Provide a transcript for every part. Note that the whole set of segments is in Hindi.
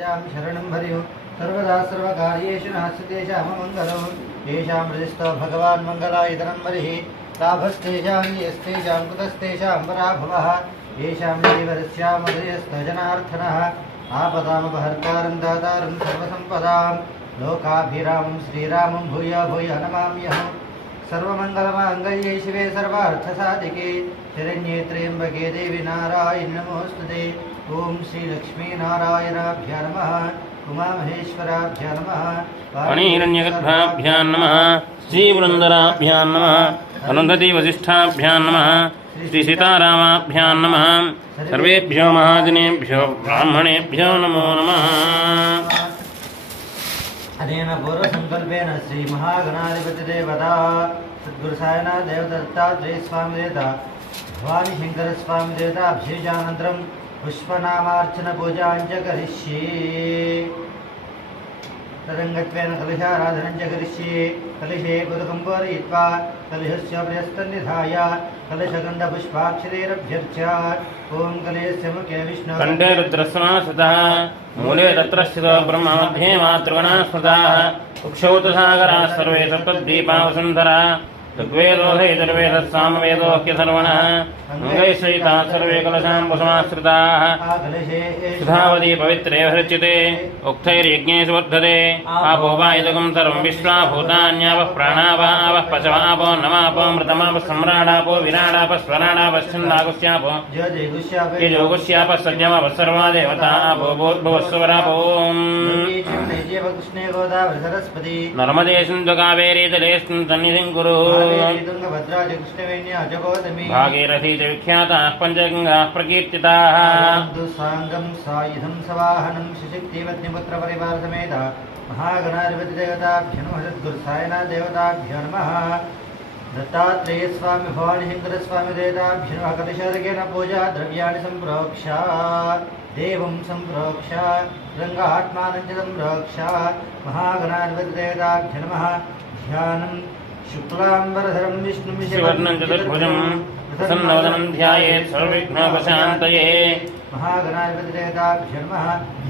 शरणं भर्यो सर्वदा सर्वकार्येषु नास्तेषां मङ्गलं येषां हृदिस्थो भगवान् मङ्गलायतनं वरिः लाभस्तेषां यस्तेषां कुतस्तेषां पराभवः येषां देवरस्यामधुर्यस्तजनार्थनः आपदामपहर्तारं दातारं सर्वसम्पदां लोकाभिरामं श्रीरामं भूय भूय नमाम्यहम् सर्वमङ्गलमाङ्गल्ये शिवे सर्वार्थसाधिके शरण्ये त्र्यम्बके देवी नारायणि नमोऽस्तुते ओम श्री लक्ष्मी नारायणाभ्यां नमः उमामहेश्वराभ्यां नमः वाणीहिरण्यगर्भाभ्यां नमः श्रीवृन्दराभ्यां नमः अरुन्धती वसिष्ठाभ्यां नमः श्री सीतारामाभ्यां नमः सर्वेभ्यो महाजनेभ्यो ब्राह्मणेभ्यो नमो नमः। अनेन पूर्वसङ्कल्पेन श्री महागणाधिपतिदेवता सद्गुरुसायनाथ देवदत्तात्रेय स्वामी देवता भवानी शंकर स्वामी देवता अभिषेकानन्तरं पुष्पनामार्चन पूजाञ्च करिष्ये तदङ्गत्वेन कलशाराधनं च करिष्ये कलशे गुरुकम्पूरयित्वा कलशस्य प्रियस्तन्निधाय कलशगन्धपुष्पाक्षरैरभ्यर्च्य ॐ कलशस्य मुखे विष्णु कण्ठे रुद्रस्वनास्मृतः मूले तत्र स्थितो ब्रह्म मध्ये मातृगणास्मृताः उक्षौ तु सागराः सर्वे सप्तद्वीपा वसुन्धरा ऋग्वेदोऽधैर्वेदस्सामवेदोऽह्यसर्वणः अङ्गैश्वरिताः सर्वे कलशाम्बुसमाश्रिताः सुधावती पवित्रे हृच्यते उक्तैर्यज्ञेषु वर्धते आपो वा इदगं सर्वं विश्वा भूतान्यावः प्राणावावः पशवापो नमापो मृतमापः सम्राडापो विराडापः स्वराडापश्चन्दागुस्यापो यजोगुस्यापः सज्जमापः सर्वा देवता आपो भूर्भुवस्वरापो नर्मदे सिन्धु कावेरी जलेऽस्मिन् सन्निधिं कुरु भागीरथी च विख्याताः पञ्चगङ्गाः प्रकीर्तिताः साङ्गं सायुधं सवाहनं शिशक्तिपत्नीपुत्रपरिवारसमेत महागणाधिपतिदेवताभ्यो नमः सद्गुरुसायनाथ देवताभ्यो नमः दत्तात्रेय स्वामी भवानी शंकर स्वामी देवताभ्यो नमः कलशार्घ्येन पूजा द्रव्याणि सम्प्रोक्ष देवं सम्प्रोक्ष रङ्गात्मानं च सम्प्रोक्ष महागणाधिपतिदेवताभ्यो नमः ध्यानं शुक्लाम्बरधरं विष्णुं शिवर्णं चतुर्भुजं प्रसन्नवदनं ध्यायेत् सर्वविघ्नोपशान्तये महागणाधिपतिदेवताभ्यो नमः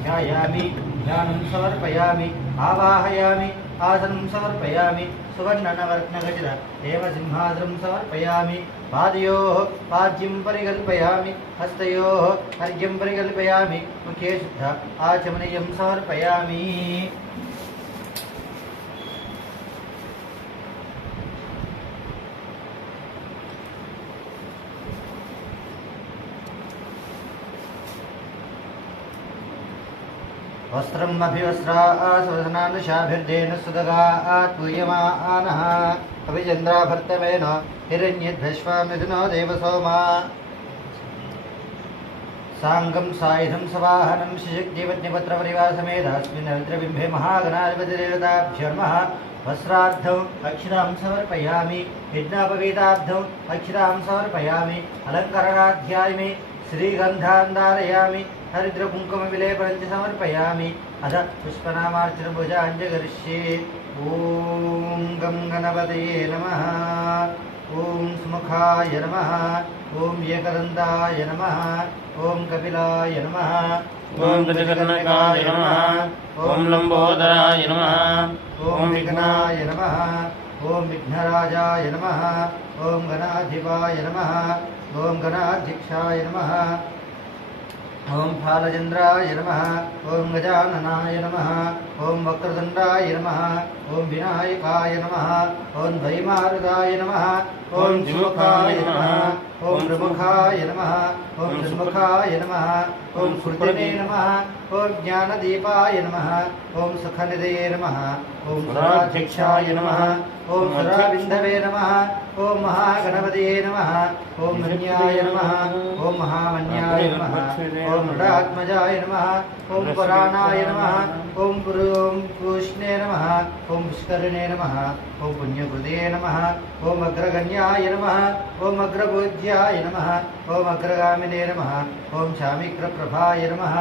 ध्यायामि ध्यानं समर्पयामि आवाहयामि आसनं समर्पयामि सुवर्णनवर्णगजर हेमसिंहासनं समर्पयामि पादयोः पाद्यं परिकल्पयामि हस्तयोः अर्घ्यं परिकल्पयामि मुखे शुद्ध आचमनीयं समर्पयामि वस्त्रम् अभिवस्त्रास्वदनानुशाभिर्देन सुदगात् पूयमानः अभिचन्द्राभर्तमेन हिरण्यध्वश्वामिथुनो देवसोमा साङ्गं सायुधं सवाहनं शिशक्तिपत्नीपुत्रपरिवारसमेतास्मिन् रुद्रबिम्बे महागणाधिपतिदेवताभ्यो नमः वस्त्रार्धौ अक्षरां समर्पयामि यज्ञोपवीतार्धौ अक्षरां समर्पयामि अलङ्करणाध्यायिमे श्रीगन्धान् धारयामि हरिद्रकुङ्कुमविलेपनं च समर्पयामि अथ पुष्पनामार्चनपूजाञ्च करिष्ये ॐ गं गणपतये नमः ॐ सुमुखाय नमः ॐ एकदन्ताय नमः ॐ कपिलाय नमः ॐ गजकर्णकाय नमः ॐ लम्बोदराय नमः ॐ विघ्नाय नमः ॐ विघ्नराजाय नमः ॐ गणाधिपाय नमः ॐ गणाध्यक्षाय नमः ओम फालचंद्राय नमः ओम गजाननाय नमः ओम वक्रतुंडाय नमः ओम विनायकाय नमः ओम द्वैमारुताय नमः ओम द्विमुखाय नमः ओम त्रिमुखाय नमः ओम चतुर्मुखाय नमः ओम सुर्जने नमः ओम ज्ञानदीपाय नमः ओम सुखनिधये नमः ओम सुराध्यक्षाय नमः ओम सुराविन्धवे नमः ओम महागणपतये नमः ओम मन्याय नमः ओम महामन्याय नमः ओम मृडात्मजाय नमः ओम पुराणाय नमः ओम पूष्णे नमः ओम पुष्करिणे नमः ओम पुण्यकृते नमः ओम अग्रगण्याय नमः ओम अग्रपूज्याय नमः ओम अग्रगामिने नमः ओम शामिक्रप्रभाय नमः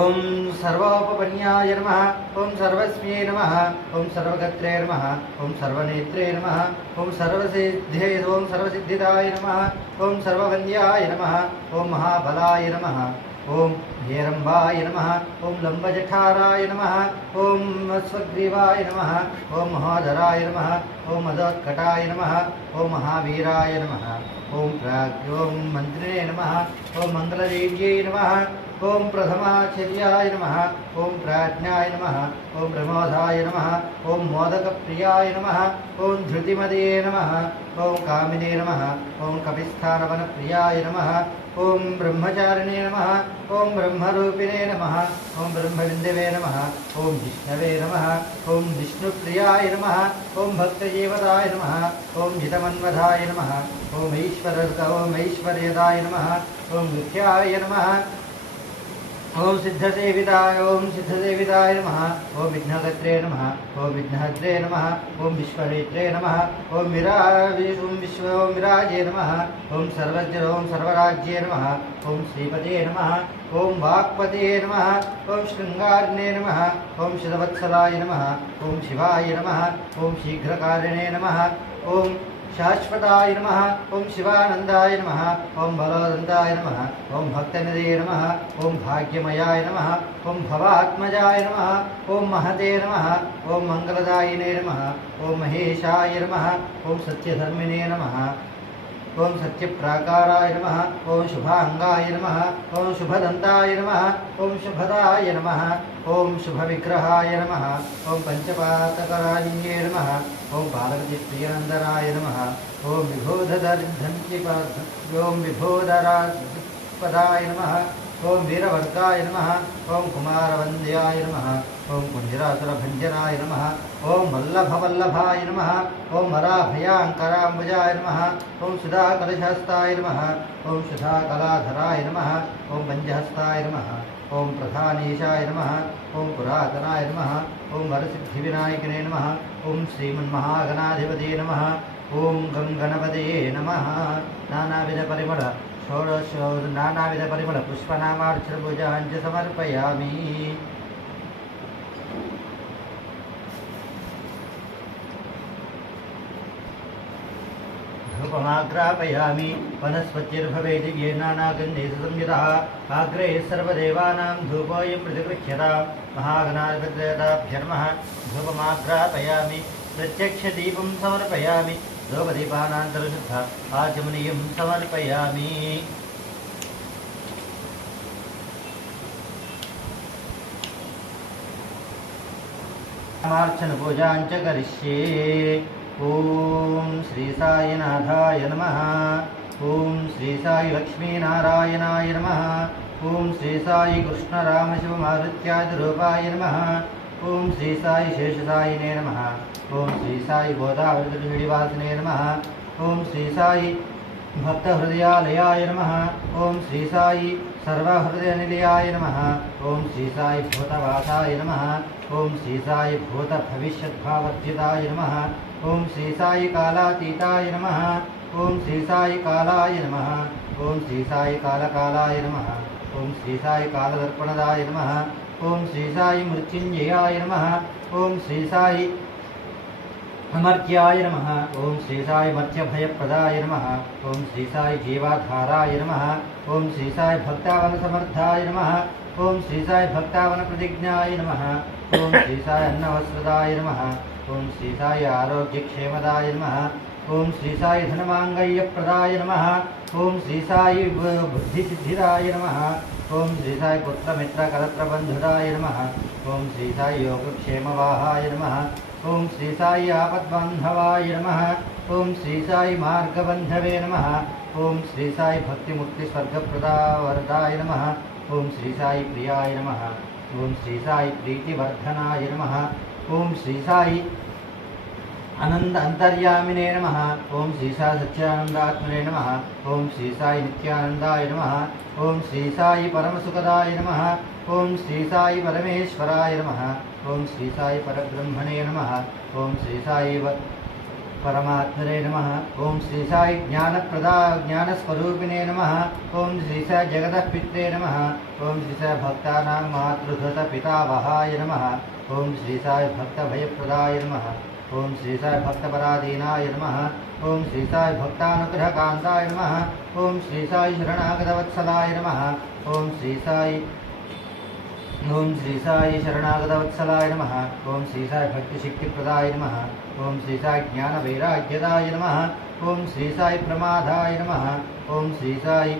ओम सर्वोपपन्याय नमः ओम सर्वस्म्यै नमः ओम सर्वगत्रे नमः ओम सर्वनेत्रे नमः ओम सर्वसिद्धे ओम सर्वसिद्धिदाय नमः ओम सर्ववन्द्याय नमः ओम महाबलाय नमः ओम हेरंबाय नमः ओम लंबजठाराय नमः ओम स्वग्रीवाय नमः ओम महोदराय नमः ओम मदोत्कटाय नमः ओम महावीराय नमः ओम ओम मंत्रिणे नमः ओम मंगलदेव्यै नमः ओम प्रथमाचार्याय नमः ओम प्राज्ञाय नमः ओम प्रमोदाय नमः ओम मोदकप्रियाय नमः ओम धृतिमदे नमः ओम कामिने नमः ओम कपिस्थानवनप्रियाय नमः ओम ब्रह्मचारिणे नमः ओम ब्रह्मरूपिणे नमः ओम ब्रह्मविन्दवे नमः ओम विष्णवे नमः ओम विष्णुप्रियाय नमः ओम भक्तजीवदाय नमः ओम हितमन्वधाय नमः ओम ऐश्वर्यदाय नमः ओम विख्याय नमः ओम सिद्धदेविताय नमः ओम विघ्नकर्त्रे नमः ओम विघ्नहत्रे नमः ओम विश्वनेत्रे नमः ओम विराजे नमः ओम सर्वज्ञ ओम सर्वराज्ये नमः ओम श्रीपते नमः ओम वाक्पते नमः ओम शृंगारिणे नमः ओम शिववत्सलाय नमः ओम शिवाय नमः ओम शीघ्रकारिणे नमः ओम शाश्वताय नमः ओम शिवानंदाय नमः ओम बलोदंताय नमः ओम भक्तनिधे नमः ओम भाग्यमयाय नमः ओम भवात्मजाय नमः ओम महते नमः ओम मंगलदायिने नमः ओम महेशाय नमः ओम सत्यधर्मिणे नमः ओम सत्यप्राकाराय नमः ओम शुभांगाय नमः ओम शुभदंताय नमः ओम शुभदाय नमः ओम शुभविग्रहाय नमः ओम पंचपातकराजिन्ये नमः ओम पार्वतीप्रियनंदनाय नमः ओम विभोदरापदाय नमः ओम वीरवर्गाय नमः ओम कुमारवन्द्याय नमः ओम कुञ्जरासुरभञ्जनाय नमः ओम वल्लभवल्लभाय नमः ओम वराभयांकराम्बुजाय नमः ओम सुधाकलशहस्ताय नमः ओम सुधाकलाधराय नमः ओम पंचहस्ताय नमः ओम प्रधानीशाय नमः ओम पुरातनाय नमः ओम वरसिद्धिविनायकिने नमः ओम श्रीमन्महागणाधिपते नमः ओम गं गणपतये नमः नानाविधपरिमळ पुष्पनामार्चनपूजाञ्च समर्पयामि। धूपमाग्रापयामि वनस्पतिर्भवेत् दिव्ये नानागन्धेषु संयुतः आग्रे सर्वदेवानां धूपोऽयं प्रतिगृह्यतां महागणाधिपतेभ्यो नमः। धूपमाग्रापयामि प्रत्यक्षदीपं समर्पयामि धूपदीपानान्तरशुद्ध आचमनीयं समर्पयामि। नामार्चन पूजाञ्च करिष्ये। ओम श्री साईनाथाय नमः ओम श्री साई लक्ष्मीनारायणाय नमः ओम श्री साई कृष्णरामशिवमारुत्यादिरूपाय नमः ओम श्री साई शेषसायिने नमः ओम श्री साई गोदावरीवासिने नमः ओम श्री साई भक्तहृदयालयाय नमः ओम श्री साई सर्वहृदयनिलयाय नमः ओम श्री साई भूतवासाय नमः ओम श्री साई भूतभविष्यद्भावर्जिताय नमः ओम श्री साई कालातीताय नमः ओम श्री साई कालाय नमः ओम श्री साई कालकालाय नमः ओम श्री साई कालदर्पणदाय नमः ओम श्री साई मृत्युंजयाय नमः ओम श्री साई अमर्त्याय नमः ओम श्री साई मर्त्यभयप्रदाय नमः ओम श्री साई जीवाधाराय नमः ओम श्री साई भक्तावनसमर्थाय नमः ओम श्री साई भक्तावनप्रतिज्ञाय नमः ओम श्री साई अन्नवस्त्रदाय नमः ओम श्री साई आरोग्यक्षेमदाय नमः ओम श्री साई धनमांगल्यप्रदाय नमः ओम श्री साई बुद्धिसिद्धिदाय नमः ओम श्री साई पुत्रमित्रकलत्रबन्धुदाय नमः ओम श्री साई योगक्षेमवाहाय नमः ओम श्री साई आपद्बान्धवाय नमः ओम श्री साई मार्गबन्धवे नमः ओम श्री साई भक्तिमुक्तिस्वर्गप्रदाय नमः ओम श्री साई प्रियाय नमः ओम श्री साई प्रीतिवर्धनाय नमः ओम श्री साई आनंद अंतर्यामिने नमः ओम श्री साई सच्चिदानंदात्मने नमः ओम श्री साई नित्यानंदाय नमः ओम श्री साई परमसुखदाय नमः ओम श्री साई परमेश्वराय नमः ओम श्री साई परब्रह्मणे नमः ओम श्री साई परमात्मने नमः ओम श्री साई ज्ञानस्वरूपिणे नमः ओम श्री साई जगतः पित्रे नमः ओम श्री साई भक्तानां मातृधृतपितावहाय नमः ओम श्री साई भक्तभयप्रदाय नमः ओम श्री साई भक्तपराधीनाय नमः ओम श्री साई भक्तानुग्रहकान्ताय नमः ओम श्री साई शरणागतवत्सलाय नमः ఓం శ్రీ సాయి ఓం శ్రీ సాయి శరణాగతవత్సలాయ నమః ఓం శ్రీ సాయి భక్తిశక్తిప్రదాయ నమః ఓం శ్రీ సాయి జ్ఞానవైరాగ్యదాయ నమః ఓం శ్రీ సాయి ప్రమాదాయ నమః ఓం శ్రీ సాయి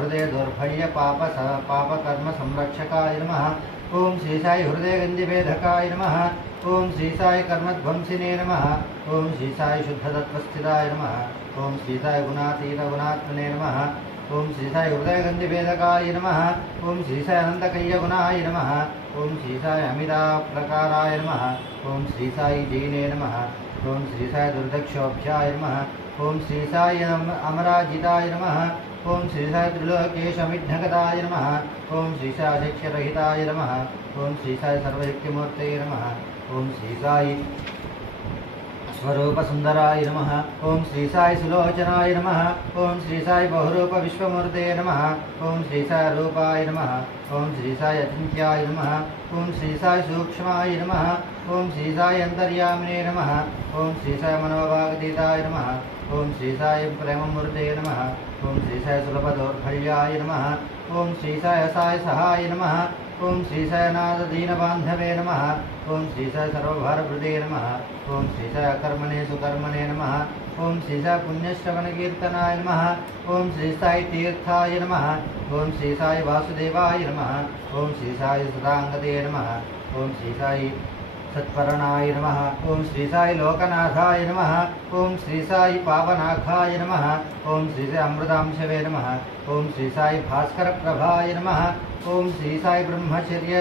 హృదయ దౌర్భల్య పాపకర్మ సంరక్షకాయ నమః ఓం శ్రీ సాయి హృదయగంధిభేదకాయ నమః ఓం శ్రీ సాయి కర్మధ్వంసినే నమః ఓం శ్రీ సాయి శుద్ధతత్వస్థితాయ నమః ఓం శ్రీ సాయి గుణాతీత గుణాత్మనే నమః ఓం శ్రీ సాయి హృదయగంధిభేదకాయ నమః ఓం శ్రీ సాయి అనంతకయ్యగుణాయ నమః ఓం శ్రీ సాయి అమితాప్రకారాయ నమః ఓం శ్రీ సాయి జైనే నమః ఓం శ్రీ సాయి దుర్దక్షోభ్యాయ నమః ఓం శ్రీ సాయి అమరాజితాయ నమః ఓం శ్రీ సాయి త్రిలోకేశమిఘ్నగతాయ నమః ఓం శ్రీ సాయి అధ్యక్షరహితాయ నమః ఓం శ్రీ సాయి సర్వశక్తిమూర్తయే నమః ఓం శ్రీ సాయి స్వరూపసుందరాయ నమః ఓం శ్రీ సాయి సులోచనాయ నమః ఓం శ్రీ సాయి బహురూప విశ్వమూర్తే నమః ఓం శ్రీ సాయి రూపాయ నమః ఓం శ్రీ సాయి అచింత్యాయ నమః ఓం శ్రీ సాయి సూక్ష్మాయ నమః ఓం శ్రీ సాయి అంతర్యామినే నమః ఓం శ్రీ సాయి మనోభాగతీతాయ నమః ఓం శ్రీ సాయి ప్రేమమూర్తే నమః ఓం శ్రీ సాయి సులభదౌర్భల్యాయ నమః ఓం శ్రీ సాయి సాయి సహాయ నమః ఓం శ్రీ సాయి నాథ దీనబాంధవే నమః ఓం శ్రీ సాయి సర్వభారభృతే నమః ఓం శ్రీ సాయి అకర్మణే సుకర్మణే నమః ఓం శ్రీ సాయి పుణ్యశ్రవణకీర్తనాయ నమః ఓం శ్రీ సాయి తీర్థాయ నమః ఓం శ్రీ సాయి వాసుదేవాయ నమః ఓం శ్రీ సాయి సుధాంగతే నమః ఓం శ్రీ సాయి సత్పరణాయ నమః ఓం శ్రీ సాయి లోకనాథాయ నమః ఓం శ్రీ సాయి పావనాథాయ నమః ఓం శ్రీ సాయి అమృతాంశవే నమః ఓం శ్రీ సాయి భాస్కర ప్రభాయ నమః ఓం శ్రీ సాయి బ్రహ్మచర్య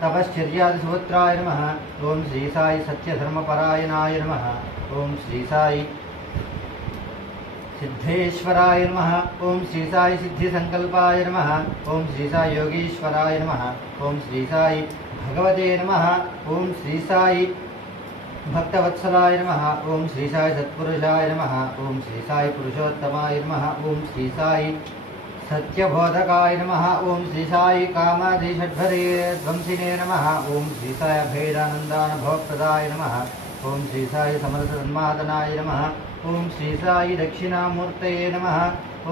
తపశ్చర్యాదిసూత్రాయ నమః ఓం శ్రీ సాయి సత్యధర్మపరాయణాయ నమః ఓం శ్రీ సాయి సిద్ధేశ్వరాయ నమః ఓం శ్రీ సాయి సిద్ధిసంకల్పాయ నమః ఓం శ్రీ సాయి యోగీశ్వరాయ నమః ఓం శ్రీ సాయి భగవతే నమః ఓం శ్రీ సాయి భక్తవత్సలాయ నమః ఓం శ్రీ సాయి సత్పురుషాయ నమః ఓం శ్రీ సాయి పురుషోత్తమాయ నమః ఓం శ్రీ సాయి సత్యబోధకాయ నమః ఓం శ్రీ సాయి కామాదిషడ్భరే ధ్వంసినే నమః ఓం శ్రీ సాయి అభేదానందానుభవప్రదాయ నమః ఓం శ్రీ సాయి సమరసన్మాదనాయ నమః ఓం శ్రీ సాయి దక్షిణామూర్తయే నమః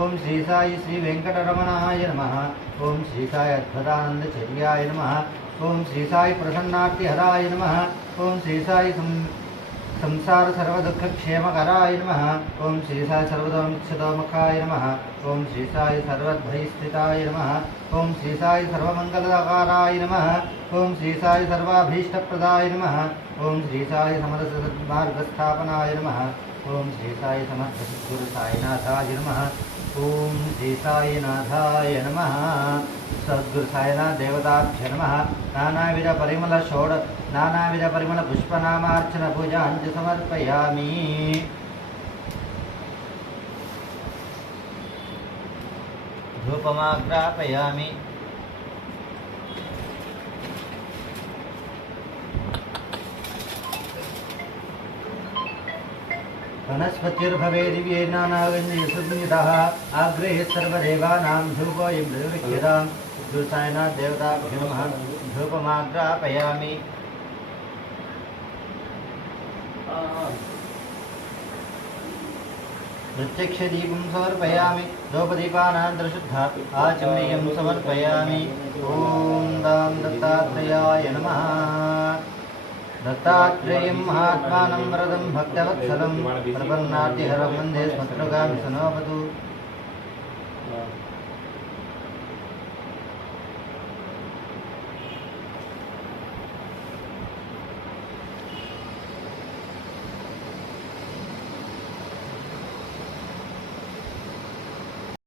ఓం శ్రీ సాయి శ్రీ వెంకటరమణాయ నమః ఓం శ్రీ సాయి అద్భుతానందచర్యాయ నమః ఓం శ్రీ సాయి ప్రసన్నార్తిహరాయ నమః ఓం శ్రీ సాయి సంసార సర్వదుఃఖక్షేమకరాయ నమః ఓం శ్రీ సాయి సర్వదోముఖాయ నమః ఓం శ్రీ సాయి సర్వద్భయస్థితాయ నమః ఓం శ్రీ సాయి సర్వమంగళకారాయ నమః ఓం శ్రీ సాయి సర్వాభీష్టప్రదాయ నమః ఓం శ్రీ సాయి సమరస సద్మార్గస్థాపనాయ నమః ఓం శ్రీ సాయి సమర్థ సద్గురు సాయినాథాయ నమః ఓం శ్రీ సాయినాథాయ నమః సద్గురు సాయినాథ దేవతాభ్య నమః నానావిధ పరిమళ పుష్పనామార్చన పూజాంచ సమర్పయామి. ధూపమాగ్రాపయామి. वनस्पतिर्भवे दिव्ये नानागन्धसंयुतः आग्रे सर्वदेवानां धूपोऽयं प्रतिगृह्यताम्. गुरुसायनाथ देवताभ्यो नमः. धूपमाग्रापयामि. प्रत्यक्षदीपं समर्पयामि. धूपदीपानान्तरशुद्धा आचमनीयं समर्पयामि. ॐ दां दत्तात्रेयाय नमः. दत्तात्रेयं महात्मानं वरदं भक्तवत्सलं प्रपन्नार्तिहरं वन्दे स्मत्नुगामि सनोपतु.